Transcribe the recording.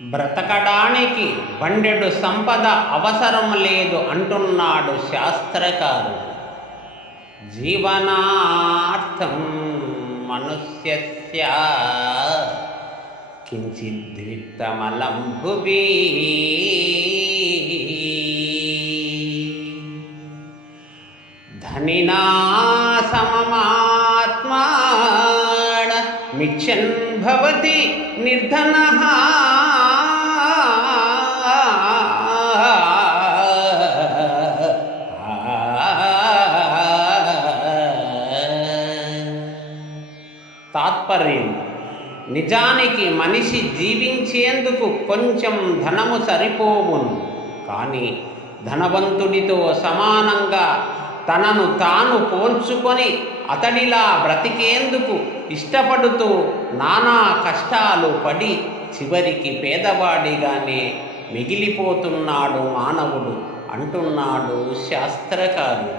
బ్రతకడానికి బండెడు సంపద అవసరం లేదు అంటున్నాడు శాస్త్రకారుడు. జీవనార్థం మనుష్యస్య కించిద్విత్తమలం భువి. ధనినా సమమాత్మాన మిచ్చన్ భవతి నిర్ధనః. తాత్పర్యం: నిజానికి మనిషి జీవించేందుకు కొంచెం ధనము సరిపోవును, కానీ ధనవంతుడితో సమానంగా తనను తాను పోల్చుకొని అతడిలా బ్రతికేందుకు ఇష్టపడుతూ నానా కష్టాలు పడి చివరికి పేదవాడిగానే మిగిలిపోతున్నాడు మానవుడు అంటున్నాడు శాస్త్రకారుడు.